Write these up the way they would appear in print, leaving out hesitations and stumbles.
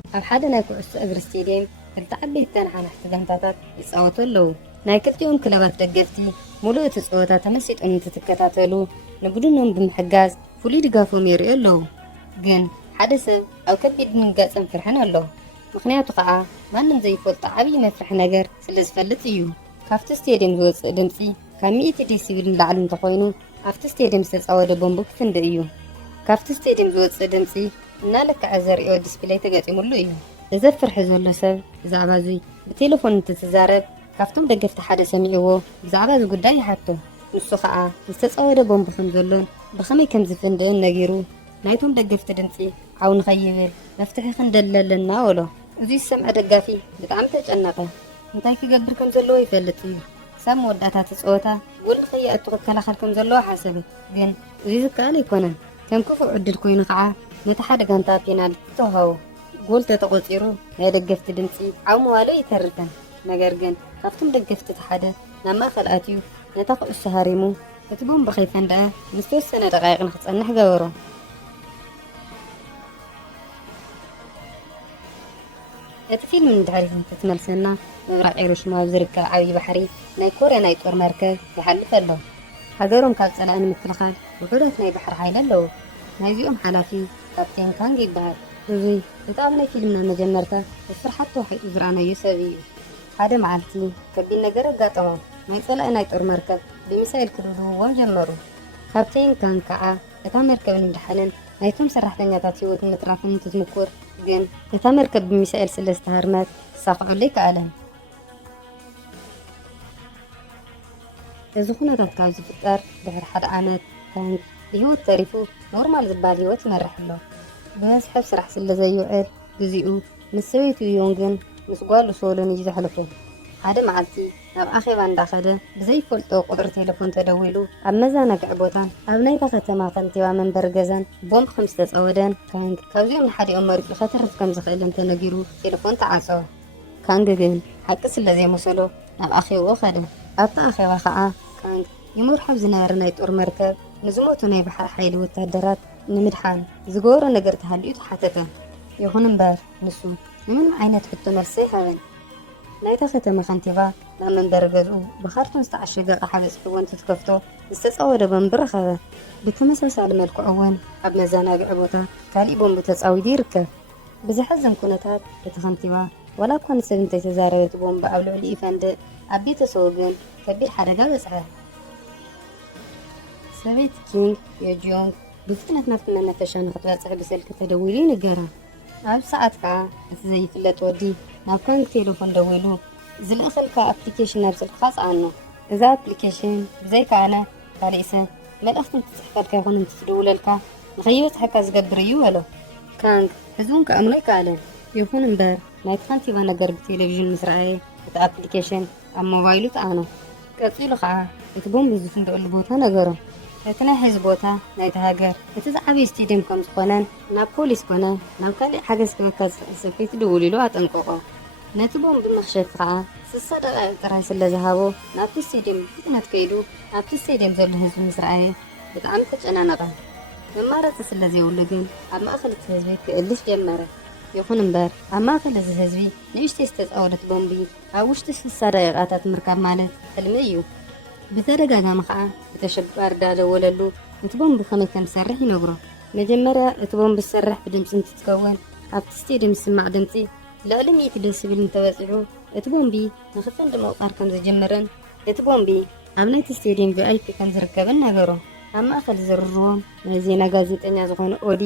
ኣብ ሓደ ናይ ኩዕሶ እግሪ ስቴድየም ክልተ ዓበይቲ ተነሓናሕቲ ጋንታታት ይፃወቱ ኣለዉ። ናይ ክልቲኦም ክለባት ደገፍቲ ሙሉእ እቲ ፀወታ ተመሲጦም እንትትከታተሉ ንቡድኖም ብምሕጋዝ ፍሉይ ድጋፎም የርእዩ ኣለዉ። ግን ሓደ ሰብ ኣብ ከቢድ ድንጋጸን ፍርሕን ኣሎ። ምክንያቱ ከዓ ማንም ዘይፈልጦ ዓብዪ መፍርሒ ነገር ስለ ዝፈልጥ እዩ። ካብቲ ስቴድየም ዝወፅእ ድምፂ ካብ 100 ዴሲብል ንላዕሊ እንተኾይኑ ኣብቲ ስቴድየም ዝተፃወደ ቦምቢ ክፍንድእ እዩ። ካብቲ ስቴድየም ዝወፅእ ድምፂ እናለክዐ ዘርእዮ ዲስፕሌይ ተገጢሙሉ እዩ። እዚ ፍርሒ ዘሎ ሰብ ብዛዕባ እዙይ ብቴሌፎን እንትትዛረብ ካብቶም ደገፍቲ ሓደ ሰሚዕዎ ብዛዕባ እዚ ጉዳይ ይሓቶ። ንሱ ከዓ ዝተፃወደ ቦምቢ ከም ዘሎን ብኸመይ ከም ዝፍንድእን ነጊሩ ናይቶም ደገፍቲ ድምፂ ዓው ንኸይብል መፍትሒ ክንደሊ ኣለና በሎ። እዚ ዝሰምዐ ደጋፊ ብጣዕሚ ተጨነቐ። እንታይ ክገብር ከም ዘለዎ ይፈልጥ እዩ። ሳብ መወዳእታ ፀወታ ጎል ንኸይኣቱ ክከላኸል ከም ዘለዎ ሓሰበ። ግን እዚ ዝከኣል ኣይኮነን። ከም ክፉእ ዕድል ኮይኑ ከዓ ነቲ ሓደ ጋንታ ፔናልቲ ተዋሃቦ። ጎል ተተቆፂሩ ናይ ደገፍቲ ድምፂ ዓው ምባሎ ይተርፈን። ነገር ግን ካብቶም ደገፍቲ እቲ ሓደ ናብ ማእኸል ኣትዩ ነታ ኩዕሶ ሃሪሙ እቲ ቦምቢ ከይፈንድአ ንዝተወሰነ ደቃይቕ ንክፀንሕ ገበሮ። እቲ ፊልም ንድሕሪት እንትትመልሰና ምብራቕ ሂሮሺማ ኣብ ዝርከብ ዓብዪ ባሕሪ ናይ ኮርያ ናይ ጦር መርከብ ይሓልፍ ኣሎ። ሃገሮም ካብ ፀላኢ ንምክልኻል ውሑዳት ናይ ባሕሪ ሓይሊ ኣለዉ። ናይዚኦም ሓላፊ ካፕቴን ካንግ ይበሃል። እዙይ እቲ ኣብ ናይ ፊልምና መጀመርታ ብፍርሓት ተዋሒጡ ዝረኣናዮ ሰብ እዩ። ሓደ መዓልቲ ከቢድ ነገር ኣጋጠሞም። ናይ ፀላኢ ናይ ጦር መርከብ ብሚሳኤል ክድብድብዎም ጀመሩ። ካፕቴን ካንግ ከዓ እታ መርከብ ንምድሓንን ናይቶም ሰራሕተኛታት ሂወት ንምትራፍን እንትትምኩር ግን እታ መርከብ ብሚሳኤል ስለ ዝተሃርመት ክሳኽዑሉ ኣይከኣለን። እዚ ኩነታት ካብ ዝፍጠር ድሕሪ ሓደ ዓመት ካንግ ብሂወት ተሪፉ ኖርማል ዝበሃል ሂወት ይመርሕ ኣሎ። ብመስሕብ ስራሕ ስለ ዘይውዕል ግዚኡ ምስ ሰበይቱ ዮንግን ምስ ጓሉ ሶሎን እዩ ዘሕልፎ። ሓደ መዓልቲ ናብ ኣኼባ እንዳኸደ ብዘይፈልጦ ቁፅሪ ቴሌፎን ተደዊሉ ኣብ መዘናግዒ ቦታን ኣብ ናይታ ከተማ ከንቲባ መንበሪ ገዛን ቦምቢ ከም ዝተፀወደን ካንግ ካብዚኦም ንሓዲኦም መሪፁ ከተርፍ ከም ዝኽእል እንተነጊሩ ቴሌፎን ተዓፀወ። ካንግ ግን ሓቂ ስለ ዘይመሰሎ ናብ ኣኼብኡ ኸደ። ኣብቲ ኣኼባ ከዓ ካንግ ይመርሖ ዝነበረ ናይ ጦር መርከብ ንዝሞቱ ናይ ባሕሪ ሓይሊ ወታደራት ንምድሓን ዝገበሮ ነገር ተሃልዩ ተሓተተ። ይኹን እምበር ንሱ ንምንም ዓይነት ሕቶ መልሲ ኣይሃበን። ናይታ ከተማ ከንቲባ ናብ መንበሪ ገዝኡ ብካርቶን ዝተዓሸገ ኣቕሓ በፂሕዎ እንትትከፍቶ ዝተፃወደ ቦምቢ ረኸበ። ብተመሳሳሊ መልክዑ እውን ኣብ መዘናግዒ ቦታ ካሊእ ቦምቢ ተፃዊዱ ይርከብ። ብዘሕዝን ኩነታት እቲ ከንቲባ ዋላ እኳ ንሰብ እንተይተዛረበ ቦምቢ ኣብ ልዕሊ ይፈንድእ፣ ኣብ ቤተሰቡ ግን ከቢድ ሓደጋ በፅሐ። ሰበይቲ ኪንግ የጂዮንግ ብፍጥነት ናብቲ መናፈሻ ንክትበፅሕ ብስልኪ ተደዊሉ ይንገራ። ኣብ ሰዓት ከዓ እቲ ዘይፍለጥ ወዲ ናብ ካንግ ቴሌፎን ደዊሉ ዝለእኸልካ ኣፕሊኬሽን ናብ ስልክኻ ፀዓኖ። እዛ ኣፕሊኬሽን ብዘይከኣነ ካሊእ ሰብ መልእኽቲ እንትፅሕፈልካ ይኹን እንትትድውለልካ ንኸይበፅሐካ ዝገብር እዩ በሎ። ካንግ እዚ እውን ከኣምኖ ኣይከኣለን። ይኹን እምበር ናይቲ ከንቲባ ነገር ብቴሌቭዥን ምስ ረኣየ እቲ ኣፕሊኬሽን ኣብ ሞባይሉ ተኣኖ። ቀፂሉ ከዓ እቲ ቦምቢ ዝፍንድአሉ ቦታ ነገሮ። እቲ ናይ ሕዚ ቦታ ናይቲ ሃገር እቲ ዝዓበየ ስቴድየም ከም ዝኾነን ናብ ፖሊስ ኮነ ናብ ካሊእ ሓገዝ ክበካ ዝኽእል ሰብ ከይትድውል ኢሉ ኣጠንቀቆ። ነቲ ቦምቢ መኽሸፊ ከዓ 60 ደቂቕ ጥራይ ስለ ዝሃቦ ናብቲ ስቴድየም ብፍጥነት ከይዱ ኣብቲ ስቴድየም ዘሎ ህዝቢ ምስ ረኣየ ብጣዕሚ ተጨናነቐ። መማረፂ ስለ ዘይብሉ ግን ኣብ ማእኸል እቲ ህዝቢ ክእልሽ ጀመረ። ይኹን እምበር ኣብ ማእኸል እዚ ህዝቢ ንእሽተይ ዝተፃወደት ቦምቢ ኣብ ውሽጢ 60 ደቂቓታት ምርካብ ማለት ሕልሚ እዩ። ብተደጋጋሚ ከዓ ብተሸባሪ ዳደወለሉ እቲ ቦምቢ ከመይ ከም ዝሰርሕ ይነግሮ። መጀመርያ እቲ ቦምቢ ዝሰርሕ ብድምፂ እንትትከውን ኣብቲ ስቴድየም ዝስማዕ ድምፂ ልዕሊ 100 ዴሲብል እንተበፂሑ እቲ ቦምቢ ንክፈንዲ ምውቃር ከም ዝጀመረን እቲ ቦምቢ ኣብ ናይቲ ስቴድየም ቪኣይፒ ከም ዝርከብን ነገሮ። ኣብ ማእኸል ዝርርቦም ናይ ዜና ጋዜጠኛ ዝኾነ ኦዲ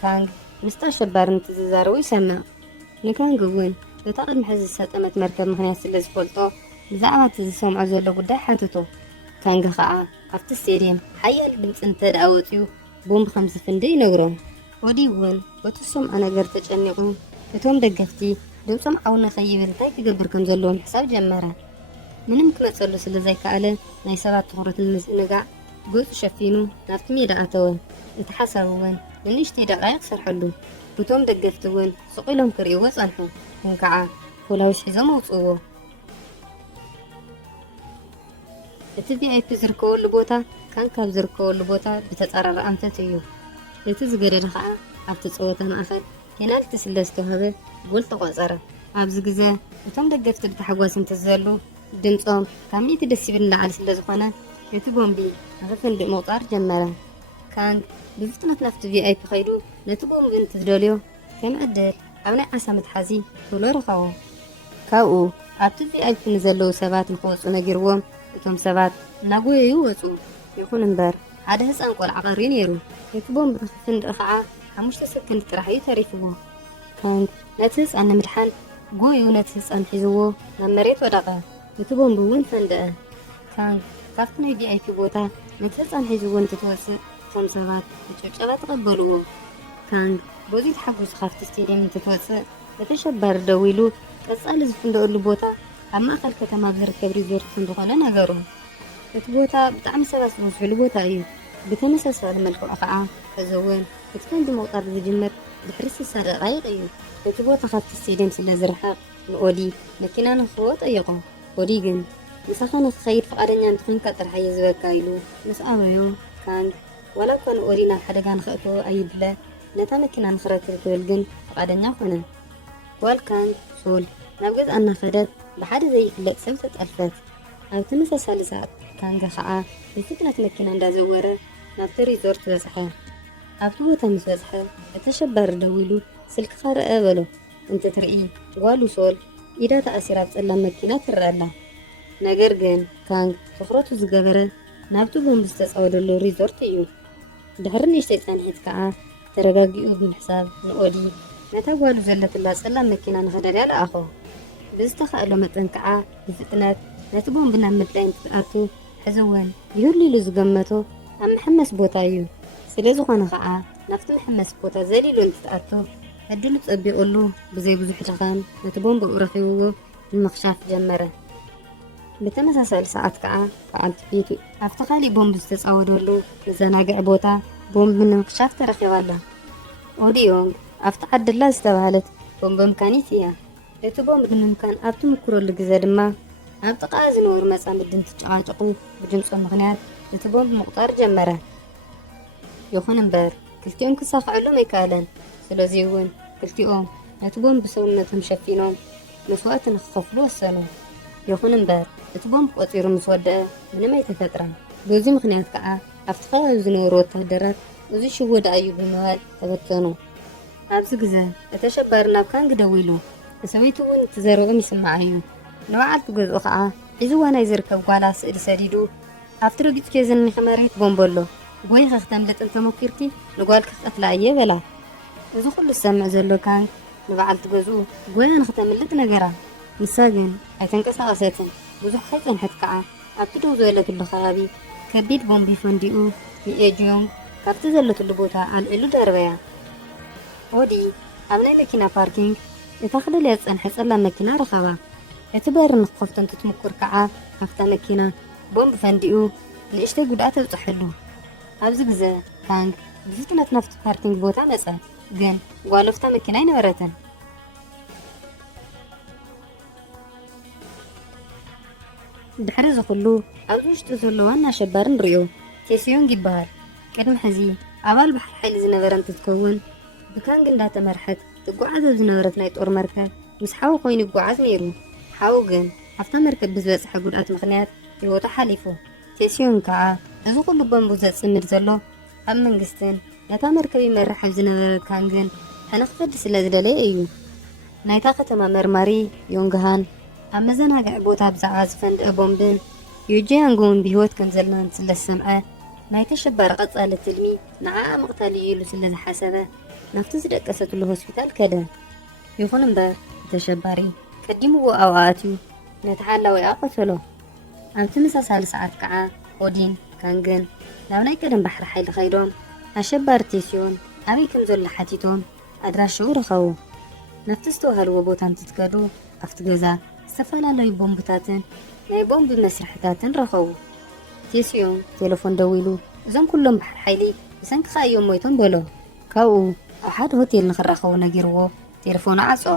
ካንግ ምስታ ኣሸባሪ እንትዝዛረቡ ይሰምዕ። ንካንግ እውን እታ ቅድሚ ሕዚ ዝሰጠመት መርከብ ምክንያት ስለ ዝፈልጦ ብዛዕባ እቲ ዝሰምዖ ዘሎ ጉዳይ ሓትቶ። ካንግ ከዓ ኣብቲ ስቴድየም ሓያል ድምፂ እንተደኣ ወፂኡ ቦምቢ ከም ዝፍንድእ ይነግሮም። ኦዲ እውን በቲ ዝሰምዖ ነገር ተጨኒቑ እቶም ደገፍቲ ድምፆም ዓው ንኸይብል እንታይ ክገብር ከም ዘለዎም ሕሳብ ጀመረ። ምንም ክመፀሉ ስለ ዘይከኣለ ናይ ሰባት ትኹረት ንምዝንጋዕ ገፁ ሸፊኑ ናብቲ ሜዳ ኣተወ። እቲ ሓሳብ እውን ንንእሽተይ ደቃይቕ ሰርሐሉ። እቶም ደገፍቲ እውን ስቕ ኢሎም ክሪእዎ ፀንሑ። ግን ከዓ ፖላዊስ ሒዞም ኣውፅዎ። እቲ ቪኣይፒ ዝርከበሉ ቦታ ካንግ ካብ ዝርከበሉ ቦታ ብተፃራሪ ኣንፈት እዩ። እቲ ዝገደደ ከዓ ኣብቲ ፀወታ ማእኸል ፔናልቲ ስለ ዝተውሃበ ጎል ተቆፀረ ኣብዚ ግዜ እቶም ደገፍቲ ብተሓጓስ እንትዘሉ ድምፆም ካብ ሚእቲ ደስ ይብል ላዕሊ ስለ ዝኾነ እቲ ቦምቢ ንኽፍንድእ ምቁፃር ጀመረ ካንግ ብፍጥነት ናብቲ ቪኣይፒ ኸይዱ ነቲ ቦምቢ እንትደልዮ ከም ዕድል ኣብ ናይ ዓሳ መትሓዚ ቶሎ ረኸቦ ካብኡ ኣብቲ ቪኣይፒ ንዘለዉ ሰባት ንክወፁ ነጊርዎም እቶም ሰባት እናጎየዩ ወፁ ይኹን እምበር ሓደ ህፃን ቆልዓ ቀሪ ነይሩ እቲ ቦምቢ ንክፍንድእ ከዓ 5 ሰከንድ ጥራሕ እዩ ተሪፍዎ ካንግ ነቲ ህፃን ንምድሓን ጎዩ ነቲ ህፃን ሒዝዎ ናብ መሬት ወደቐ እቲ ቦምቢ እውን ፈንድአ ካንግ ካብቲ ናይ ቪኣይፒ ቦታ ነቲ ህፃን ሒዝዎ እንትትወፅእ እቶም ሰባት ብጭብጨባ ተቐበልዎ ካንግ በዙይ ተሓጒሱ ካብቲ ስቴድየም እንትትወፅእ ተተሸባሪ ደው ኢሉ ቀጻሊ ዝፍንደአሉ ቦታ ኣብ ማእኸል ከተማ ዝርከብ ሪዞርት እንደኾነ ነገሩ እቲ ቦታ ብጣዕሚ ሰባት ዝበዝሕሉ ቦታ እዩ ብተመሳሳሊ መልክዑ ከዓ ሕዚ እውን እቲ ፈንዲ ምቁጣር ዝጅምር ድሕሪ 60 ደቂቕ እዩ እቲ ቦታ ካብቲ ስቴድየም ስለ ዝርሕቕ ንኦዲ መኪና ንክህቦ ጠየቆ ኦዲ ግን ንሳኻ ንክኸይድ ፈቃደኛ እንትኮንካ ጥራሕ እየ ዝበካ ኢሉ ምስ ኣበዮ ካንግ ዋላ እኳ ንኦዲ ናብ ሓደጋ ንኽእትዎ ኣይድለ ነታ መኪና ንክረክብ ክብል ግን ፈቃደኛ ኮነ ጓል ካንግ ሶል ናብ ገዝኣ እናኸደት ብሓደ ዘይፍለጥ ሰብ ተጠልፈት ኣብ ተመሳሳሊ ሰዓት ካንግ ከዓ ብፍጥነት መኪና እንዳዘወረ ናብቲ ሪዞርት በፅሐ ኣብቲ ቦታ ምስ በፅሐ እተሸባሪ ደው ኢሉ ስልክኻ ረአ በሎ እንትትርኢ ጓሉ ሶል ኢዳ ተኣሲራ ብፀላም መኪና ትረአ ኣላ ነገር ግን ካንግ ትኩረቱ ዝገበረ ናብቲ ቦምቢ ዝተፃወደሉ ሪዞርት እዩ ድሕሪ ንእሽተይ ፀንሒት ከዓ ተረጋጊኡ ብምሕሳብ ንኦዲ ነታ ጓሉ ዘለትላ ፀላም መኪና ንኸደልያ ለኣኾ ብዝተኽእሎ መጠን ከዓ ብፍጥነት ነቲ ቦምቢ ናብ ምድላይ እንትትኣቱ ሕዚ እውን ይህሉ ኢሉ ዝገመቶ ኣብ መሐመስ ቦታ እዩ ስለ ዝኾነ ከዓ ናብቲ መሐመስ ቦታ ዘሊሉ እንትትኣቱ ዕድሉ ፀቢቑሉ ብዘይ ብዙሕ ድኻም ነቲ ቦምቢ ረኺብዎ ንምኽሻፍ ጀመረ ብተመሳሳሊ ሰዓት ከዓ በዓልቲ ቤቱ ኣብቲ ካሊእ ቦምቢ ዝተፃወደሉ መዘናግዒ ቦታ ቦምቢ ንምኽሻፍ ተረኺባላ ኦዲዮንግ ኣብቲ ዓድላ ዝተባሃለት ቦምቢ ምካኒት እያ እቲ ቦምቢ ንምምካን ኣብቲ ምክረሉ ግዜ ድማ ኣብ ጥቓ ዝነበሩ መፃምድቲ እንትጨቃጨቁ ብድምፆም ምክንያት እቲ ቦምቢ ምቁጣር ጀመረ ይኹን እምበር ክልቲኦም ክሳኽዕሎም ኣይከኣለን ስለዚ እውን ክልቲኦም ነቲ ቦምቢ ሰውነቶም ሸፊኖም መስዋእቲ ንክኸፍሉ ወሰኑ ይኹን እምበር እቲ ቦምቢ ቆፂሩ ምስ ወደአ ምንም ኣይተፈጥረን በዚ ምክንያት ከዓ ኣብቲ ከባቢ ዝነበሩ ወታደራት እዚ ሽወዳ እዩ ብምባል ተበተኑ ኣብዚ ግዜ እተሸባሪ ናብ ካንግ ደው ኢሉ ሰበይቱ እውን እትዘረኦም ይስማዕ እዩ ንበዓልቲ ገዝኡ ከዓ ሒዝዋ ናይ ዝርከብ ጓላ ስእሊ ሰዲዱ ኣብቲ ረጊፅኬ ዝኒኸ መሬት ቦምቢ ኣሎ ጎይኻ ክተምልጥ እንተሞኪርኪ ንጓልካ ክትቀትላ እየ በላ እዚ ኩሉ ዝሰምዕ ዘሎ ካንግ ንበዓልቲ ገዝኡ ጎያ ንክተምልጥ ነገራ ንሳ ግን ኣይተንቀሳቐሰትን ብዙሕ ከይፀንሐት ከዓ ኣብቲ ደው ዝበለትሉ ከባቢ ከቢድ ቦምቢ ፈንዲኡ ሚኤጅዮንግ ካብቲ ዘለትሉ ቦታ ኣልዒሉ ደርበያ ኦዲ ኣብ ናይ መኪና ፓርኪንግ እታ ክደልያ ዝፀንሐ ፀላም መኪና ረኸባ እቲ በሪ ንክኸፍቶ እንትትምኩር ከዓ ኣብታ መኪና ቦምቢ ፈንዲኡ ንእሽተይ ጉድኣት ተብፅሐሉ ኣብዚ ግዜ ካንግ ብፍጥነት ናብቲ ፓርኪንግ ቦታ መፀ ግን ጓሉ ኣብታ መኪና ኣይነበረትን ድሕሪ ዝኩሉ ኣብዚ ውሽጢ ዘሎ ዋና ኣሸባሪ ንሪኦ ቴስዮንግ ይበሃል ቅድሚ ሕዚ ኣባል ባሕሪ ሓይሊ ዝነበረ እንትትከውን ብካንግ እንዳተመርሐት ትጓዓዝ ኣብ ዝነበረት ናይ ጦር መርከብ ምስ ሓዊ ኮይኑ ይጓዓዝ ነይሩ ሓዊ ግን ኣብታ መርከብ ብዝበፅሐ ጉድኣት ምክንያት ሂወቱ ሓሊፉ ቴስዮንግ ከዓ እዚ ኩሉ ቦምቢ ዘፅምድ ዘሎ ኣብ መንግስትን ነታ መርከብ ይመርሕ ኣብ ዝነበረ ካንግን ሕንክፈዲ ስለ ዝደለየ እዩ ናይታ ከተማ መርማሪ ዮንግሃን ኣብ መዘናግዒ ቦታ ብዛዕባ ዝፈንድአ ቦምብን ዩጂያንግ እውን ብሂወት ከም ዘለና ስለ ዝሰምዐ ናይ ተሸባሪ ቀጻሊ ትልሚ ንዓኣ ምቕታል እዩ ኢሉ ስለ ዝሓሰበ ናብቲ ዝደቀሰትሉ ሆስፒታል ከደ ይኹን እምበር ተሸባሪ ቀዲምዎ ኣብኡ ኣትዩ ነቲ ሓላዊኣ ቆተሎ ኣብ ተመሳሳሊ ሰዓት ከዓ ኦዲን ካንግን ናብ ናይ ቀደም ባሕሪ ሓይሊ ኸይዶም ኣሸባሪ ቴስዮን ኣበይ ከም ዘሎ ሓቲቶም ኣድራሽኡ ረኸቡ ናብቲ ዝተዋሃልዎ ቦታ እንትትከዱ ኣብቲ ገዛ ዝተፈላለዩ ቦምብታትን ናይ ቦምቢ መስርሕታትን ረኸቡ ቴስዮን ቴሌፎን ደው ኢሉ እዞም ኩሎም ባሕሪ ሓይሊ ብሰንኪኻ እዮም ሞይቶም በሎ ካብኡ ኣብ ሓደ ሆቴል ንኽራኸቡ ነጊርዎ ቴሌፎኑ ዓፀዋ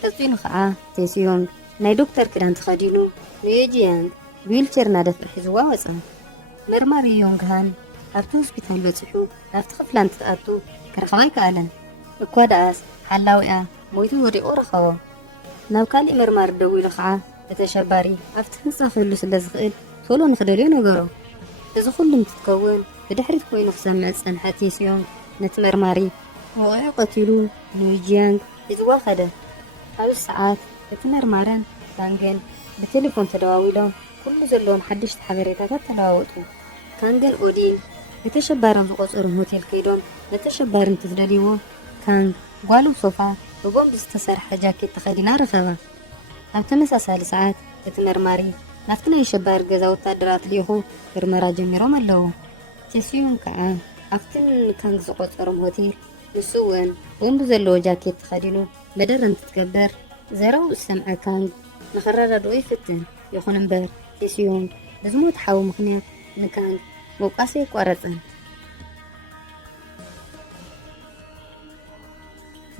ቀፂሉ ከዓ ቴስዮን ናይ ዶክተር ክዳን ተኸዲኑ ንዩጂያንግ ብዊልቸር እናደፍዕ ሒዝዋ ወፀ መርማሪ ዮንግሃን ኣብቲ ሆስፒታል በፂሑ ናብቲ ክፍላ እንትትኣቱ ክረኸባ ኣይከኣለን እኳ ደኣስ ሓላዊኣ ሞይቱ ወዲቑ ረኸቦ ናብ ካልእ ምርማር ደው ኢሉ ከዓ ተተሸባሪ ኣብቲ ህንፃ ክህሉ ስለ ዝኽእል ቶሎ ንኽደልዮ ነገሮ እዚ ኩሉ እንትትከውን ብድሕሪት ኮይኑ ክሰምዕ ዝፀንሐ ቴስዮንግ ነቲ መርማሪ ወቂዑ ቀቲሉ ንዊጅያንግ ሒዝዋ ኸደ ኣብዚ ሰዓት እቲ መርማርን ካንግን ብቴሌፎን ተደዋዊሎም ኩሉ ዘለዎም ሓደሽቲ ሓበሬታታት ተለዋወጡ ካንግን ኦዲን የተሸባሪን ዝቆፀሩን ሆቴል ከይዶም ነተሸባሪ እንትዝደልይዎ ካንግ ጓሉ ሶፋ ብቦምብ ዝተሰርሐ ጃኬት ተኸዲና ረኸባ ኣብ ተመሳሳሊ ሰዓት እቲ መርማሪ ናፍቲ ናይ ሸባሪ ገዛ ወታደራት ልኢኹ ምርመራ ጀሚሮም ኣለዉ ቴስዮንግ ከዓ ኣብቲ ካንግ ዝቆፀሮም ሆቴል ንሱ እውን ቦምብ ዘለዎ ጃኬት ተኸዲኑ መደረ እንትትገበር ዘረው ዝሰምዐ ካንግ ንኽረዳድኡ ይፍትን ይኹን እምበር ቴስዮንግ ብዝሞት ሓዊ ምኽንያት ንካንግ መውቃሰ ይቋረፅን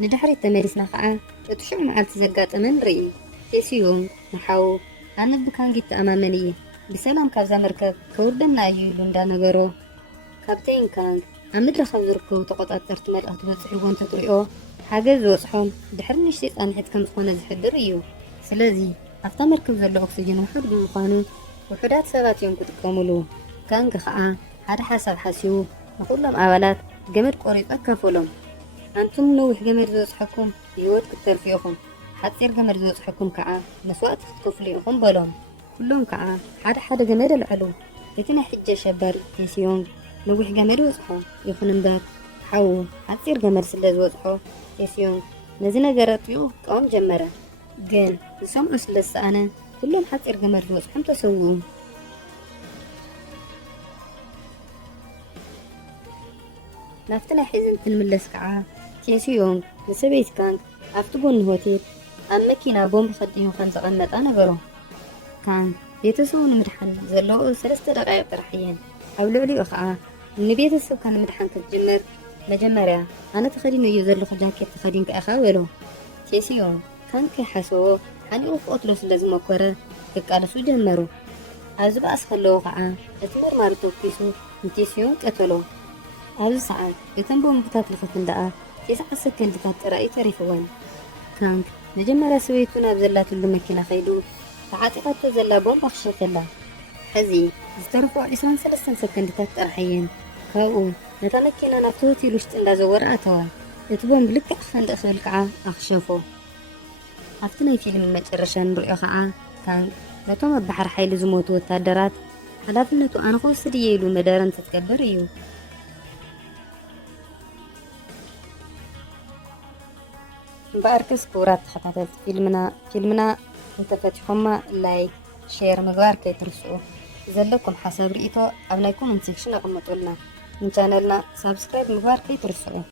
ንድሕሪት ተመሊስና ከዓ እቲ ሽዑ መዓልቲ ዘጋጠመ ንርኢ ቴስዮንግ ንሓዉ ኣነ ብካንግ ይተኣማመን እየ ብሰላም ካብዛ መርከብ ከውርደና እዩ ኢሉ እንዳነገሮ ካፕቴን ካንግ ኣብ ምድሪ ካብ ዝርከቡ ተቆጣጠርቲ መልእኽቲ በፂሕዎ እንተትሪኦ ሓገዝ ዝበፅሖም ድሕሪ ንእሽተይ ፃንሒት ከም ዝኾነ ዝሕብር እዩ ስለዚ ኣብታ መርከብ ዘሎ ኦክሲጅን ውሑድ ብምዃኑ ውሑዳት ሰባት እዮም ክጥቀሙሉ ካንግ ከዓ ሓደ ሓሳብ ሓሲቡ ንኩሎም ኣባላት ገመድ ቆሪፁ ኣካፈሎም ኣንቱም ነዊሕ ገመድ ዝበፅሐኩም ብሂወት ክትተርፉ ኢኹም ሓፂር ገመድ ዝበፅሐኩም ከዓ መስዋእቲ ክትከፍሉ ኢኹም በሎም ኩሎም ከዓ ሓደ ሓደ ገመድ ኣልዕሉ እቲ ናይ ሕጂ ኣሸባሪ ቴስዮንግ ነዊሕ ገመድ ይበፅሖ ይኹን እምበር ሓዉ ሓፂር ገመድ ስለ ዝበፅሖ ቴስዮንግ ነዚ ነገር ኣጥቢቑ ክቃወም ጀመረ ግን ዝሰምዑ ስለ ዝሰኣነ ኩሎም ሓፂር ገመድ ዝበፅሖም ተሰውኡ ናፍቲ ናይ ሒዝንቲ ንምለስ ከዓ ቴስዮንግ ንሰበይቲ ካንግ ኣብቲ ጎኒ ሆቴል ኣብ መኪና ቦምብ ከዲኑ ከም ዘቐመጣ ነገሮ ካንግ ቤተሰቡ ንምድሓን ዘለዎ 3 ደቂቕ ጥራሕ እየን ኣብ ልዕሊኡ ከዓ ንቤተሰብካ ንምድሓን ክትጅምር መጀመርያ ኣነ ተኸዲነዮ ዘለኹ ጃኬት ተኸዲንካ ኢኻ በሎ ቴስዮንግ ካንግ ከይሓስቦ ሓኒቑ ክቐትሎ ስለ ዝመኮረ ክቃለሱ ጀመሩ ኣብዚ ባእሲ ከለዉ ከዓ እቲ መርማሪ ተወኪሱ ንቴስዮንግ ቀተሎ ኣብዚ ሰዓት እተን ቦምብታት ንኽትንደኣ 9 ሰከንድታት ጥራይ ተሪፍወን ካንግ መጀመርያ ሰበይቱ ናብ ዘላትሉ መኪና ከይዱ ተዓጢቓቶ ዘላ ቦምብ ኣኽሸፈላ ሕዚ ዝተረፍዖ 23 ሰከንድታት ጥራሕ እየን ካብኡ ነታ መኪና ናብቲ ሆቴል ውሽጢ እንዳዘወረ ኣተዋ እቲ ቦምብ ልክዕ ክፈንድቕ ክብል ከዓ ኣኽሸፎ ኣብቲ ናይ ፊልም መጨረሻ ንሪኦ ከዓ ካንግ ነቶም ኣብ ባሕሪ ሓይሊ ዝሞቱ ወታደራት ሓላፍነቱ ኣነ ክወስድ እየ ኢሉ መደረ እንትትገበር እዩ እምበኣርክስ ክቡራት ተኸታተልቲ ፊልምና እንተፈቲሖማ ላይክ ሼር ምግባር ከይትርስኡ ዘለኩም ሓሳብ ርእቶ ኣብ ናይ ኮመንት ሴክሽን ኣቕምጡልና ንቻነልና ሳብስክራይብ ምግባር ከይትርስኡ